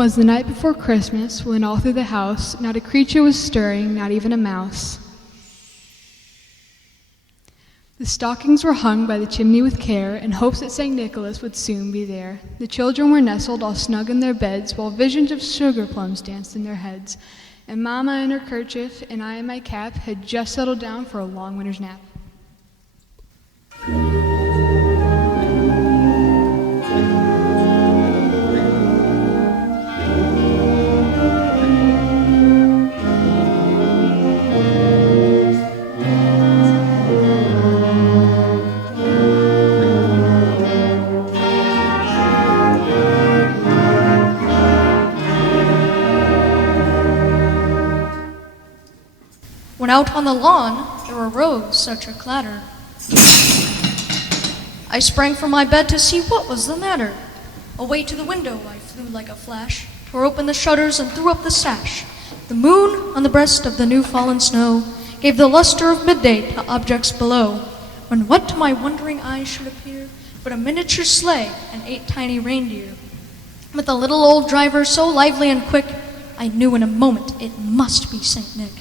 'Twas the night before Christmas, when all through the house not a creature was stirring, not even a mouse. The stockings were hung by the chimney with care, in hopes that St. Nicholas would soon be there. The children were nestled all snug in their beds, while visions of sugar plums danced in their heads. And Mama in her kerchief, and I in my cap, had just settled down for a long winter's nap. When out on the lawn there arose such a clatter, I sprang from my bed to see what was the matter. Away to the window I flew like a flash, tore open the shutters and threw up the sash. The moon on the breast of the new fallen snow gave the luster of midday to objects below, when what to my wondering eyes should appear but a miniature sleigh and 8 tiny reindeer. With a little old driver so lively and quick, I knew in a moment it must be St. Nick.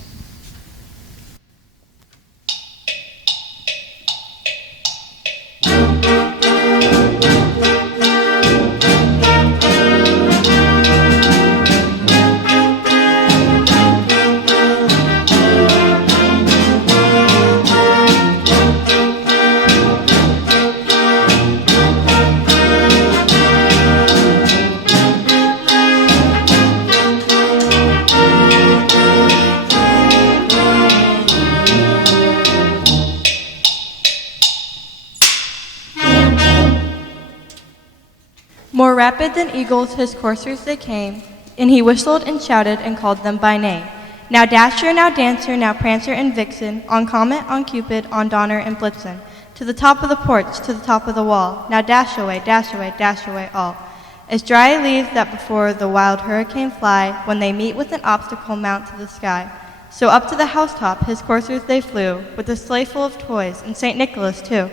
More rapid than eagles his coursers they came, and he whistled and shouted and called them by name. Now Dasher, now Dancer, now Prancer and Vixen, on Comet, on Cupid, on Donner and Blitzen, to the top of the porch, to the top of the wall. Now dash away all. As dry leaves that before the wild hurricane fly, when they meet with an obstacle mount to the sky. So up to the housetop his coursers they flew, with a sleigh full of toys, and St. Nicholas too.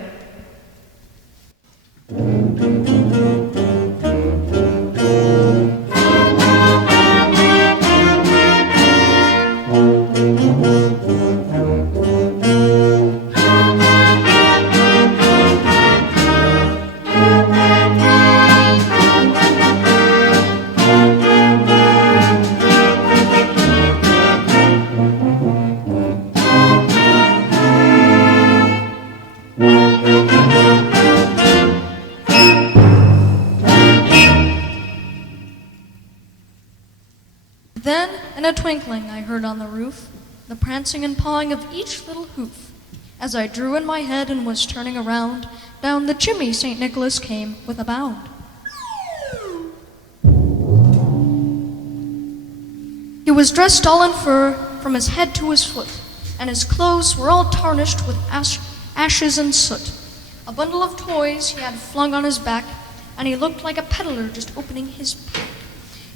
Then, in a twinkling, I heard on the roof the prancing and pawing of each little hoof. As I drew in my head and was turning around, down the chimney St. Nicholas came with a bound. He was dressed all in fur from his head to his foot, and his clothes were all tarnished with ashes and soot. A bundle of toys he had flung on his back, and he looked like a peddler just opening his pack.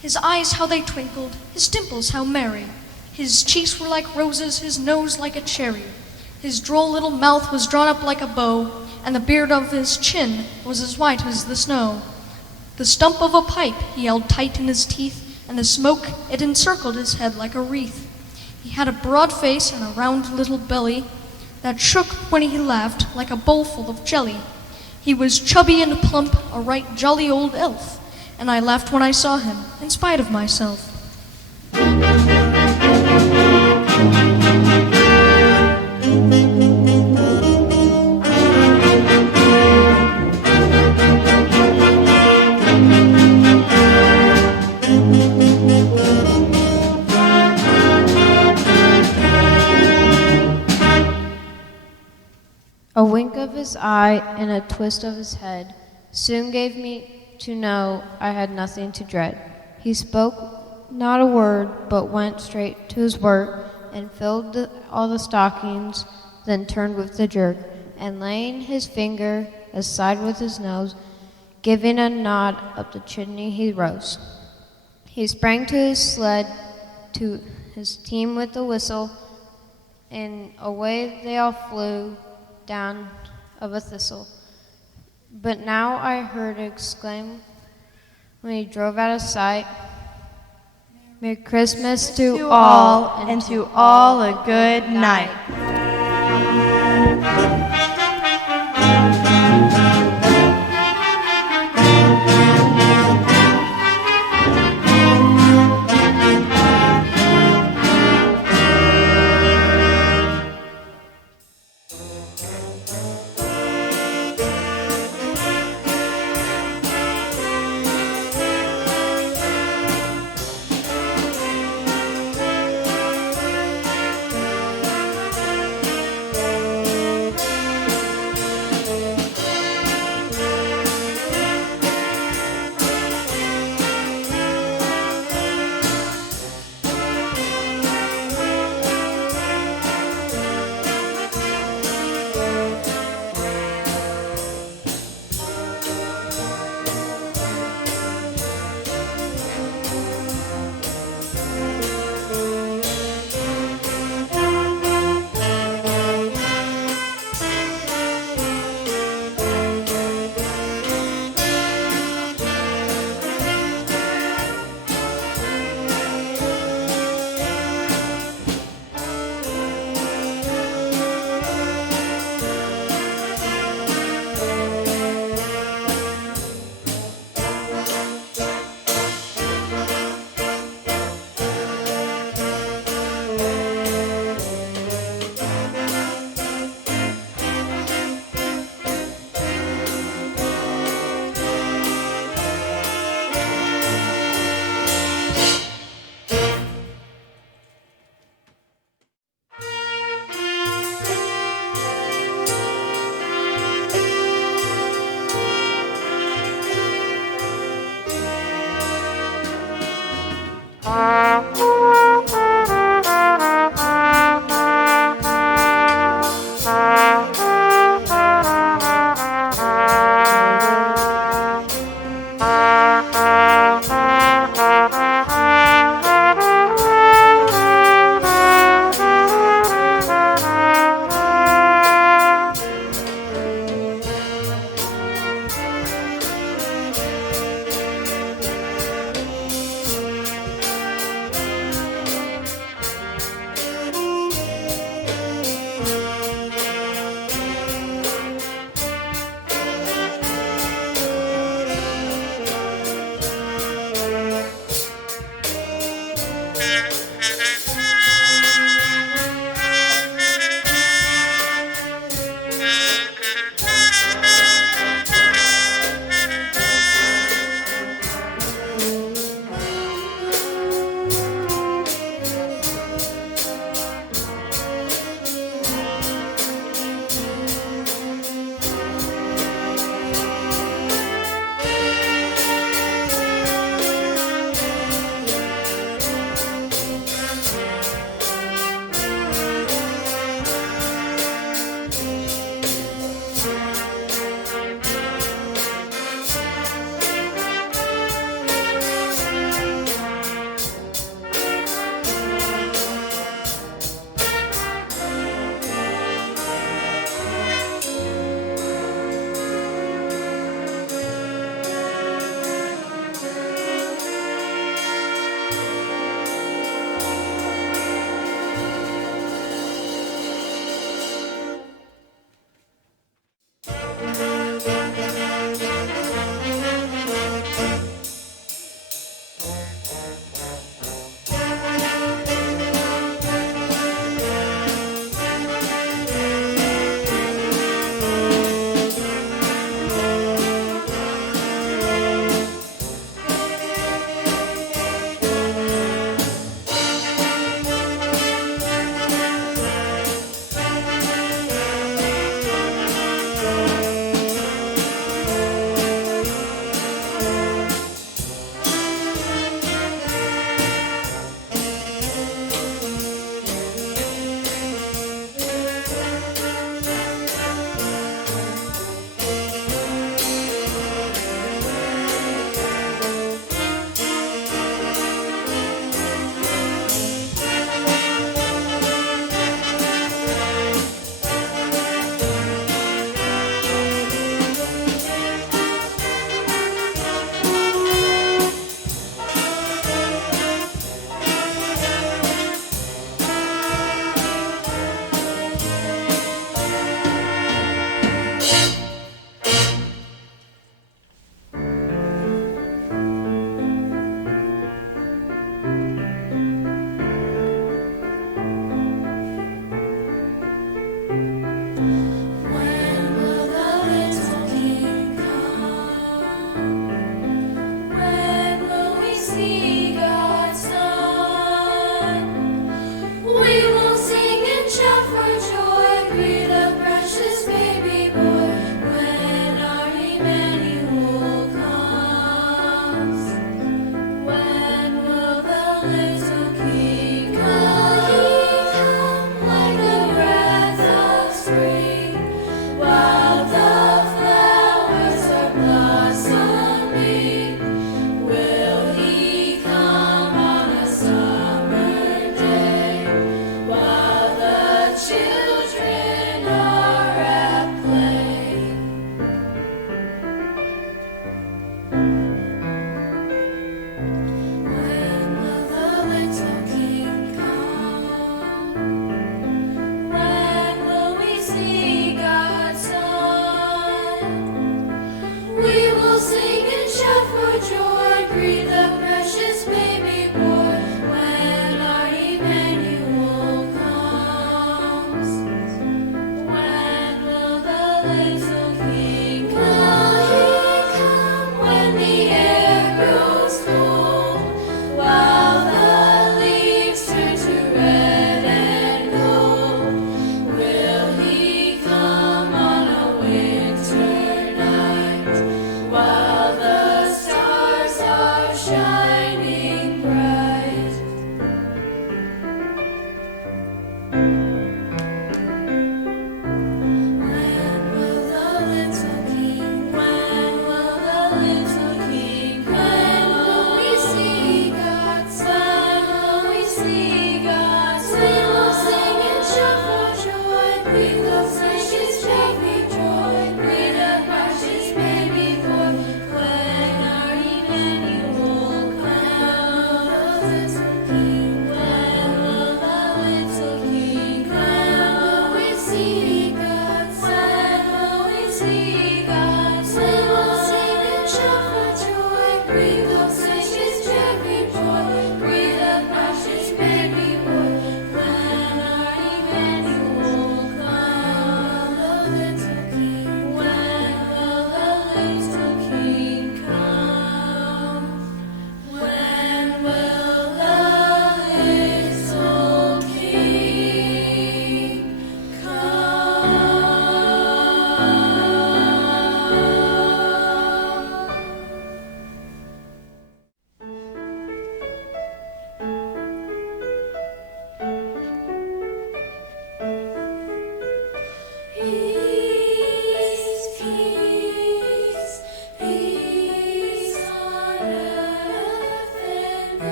His eyes how they twinkled, his dimples how merry. His cheeks were like roses, his nose like a cherry. His droll little mouth was drawn up like a bow, and the beard of his chin was as white as the snow. The stump of a pipe he held tight in his teeth, and the smoke it encircled his head like a wreath. He had a broad face and a round little belly that shook when he laughed like a bowl full of jelly. He was chubby and plump, a right jolly old elf, and I laughed when I saw him, in spite of myself. A wink of his eye and a twist of his head soon gave me to know I had nothing to dread. He spoke not a word, but went straight to his work, and filled all the stockings, then turned with a jerk, and laying his finger aside with his nose, giving a nod up the chimney he rose. He sprang to his sled, to his team with a whistle, and away they all flew down of a thistle. But now I heard exclaim when he drove out of sight, Merry Christmas to all, and to all a good night.